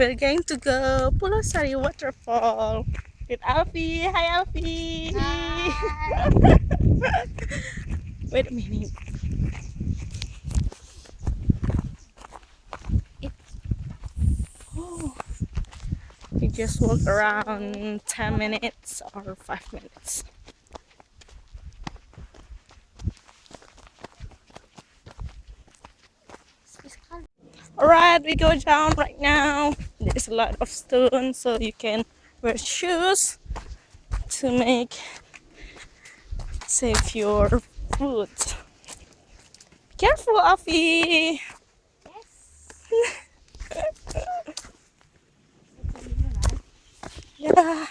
We're going to go Pulosari Waterfall with Alfie. Hi, Alfie. Hi. Wait a minute. Oh, we just walked around 10 minutes or 5 minutes. Alright, we go down right now. There's a lot of stones, so you can wear shoes to make save your foot. Careful, Alfie. Yeah.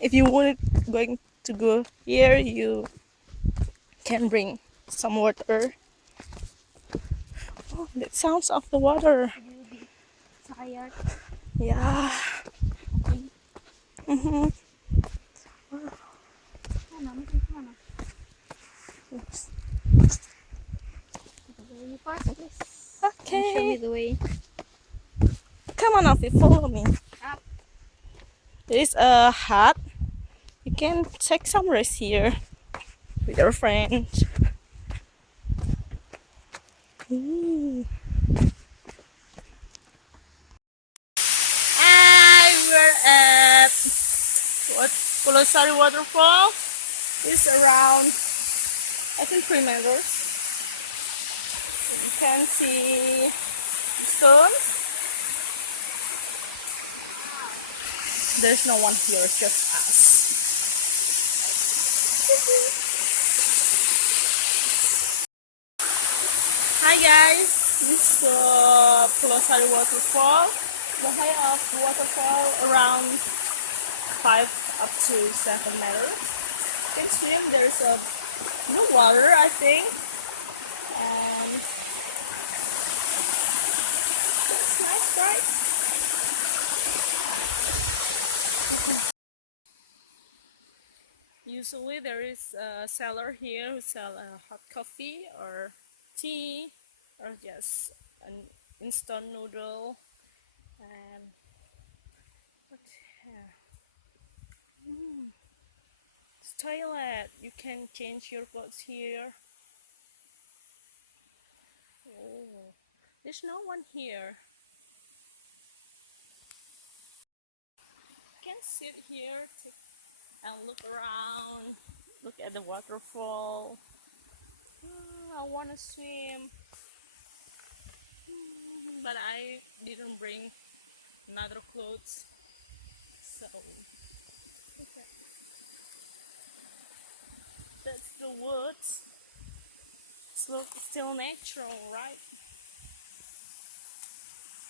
If you wanted going to go here, you can bring some water. Oh, the sounds of the water. You'll be tired. Yeah. Mm-hmm. Oops. You first, please. Okay. Show me the way. Come on, Alfie, follow me. Up. There is a hut. You can take some rest here with your friends. Ooh. And we're at Pulosari Waterfall. It's around, I think, 3 meters. You can see stones. There's no one here, it's just us. Hi guys, this is Pulosari Waterfall. The height of the waterfall around 5 up to 7 meters. You can swim, there's no water, I think. And it's nice, right? Usually there is a seller here who sell hot coffee or tea or just an instant noodle. And but yeah. It's toilet. You can change your clothes here. Oh, there's no one here. You can sit here and look around, look at the waterfall. I want to swim, but I didn't bring another clothes. So okay. That's the woods. It's still natural, right?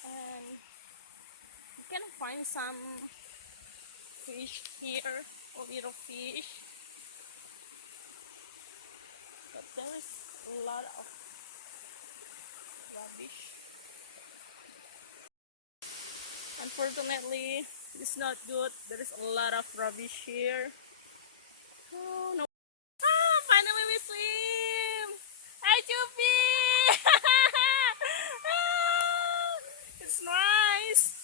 And you can find some fish here, a little fish. But there is a lot of rubbish. Unfortunately, it's not good. There is a lot of rubbish here. Oh no. Ah, finally we swim! Hi, Chupi! Ah, it's nice!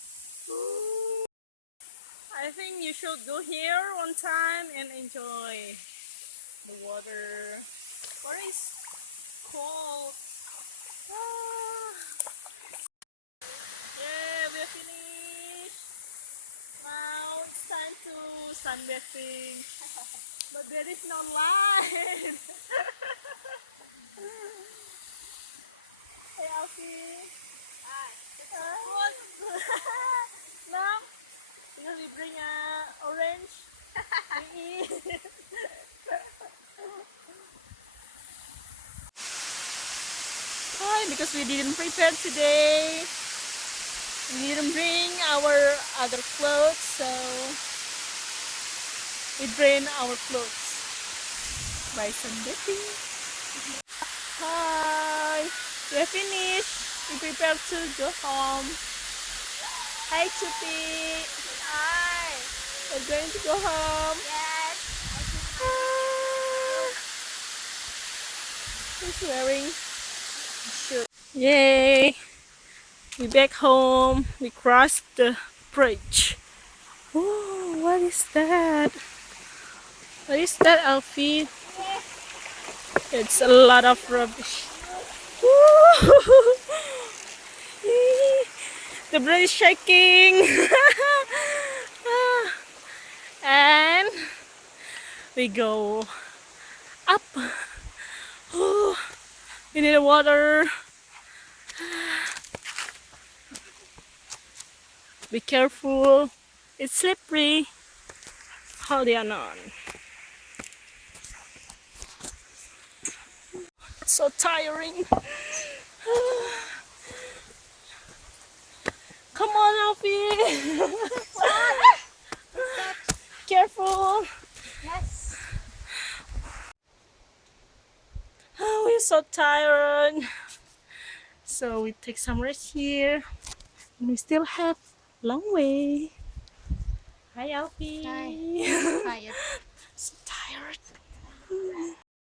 Ooh. I think you should go here one time and enjoy the water. Water is cold. Ah. Yeah, we're finished. Now it's time to sunbathing. But there is no light. Hey, Alfie. Hi. What? No? Because we bring orange. We eat. Hi, because we didn't prepare today. We didn't bring our other clothes, so we drain our clothes by sunbathing. Hi, we are finished. We prepare to go home. Hi, Chupi. Hi. We're going to go home. Yes. Ah. Who's wearing Sure. Yay! We back home. We crossed the bridge. Oh, what is that? What is that, Alfie? It's a lot of rubbish. Woo! The bridge is shaking. And we go up. Oh, we need water. Be careful. It's slippery. Hold on. It's so tiring. Come on, Alfie. Careful. Yes. Oh, we're so tired. So we take some rest here. And we still have long way. Hi, Alfie. Hi. Tired. So tired.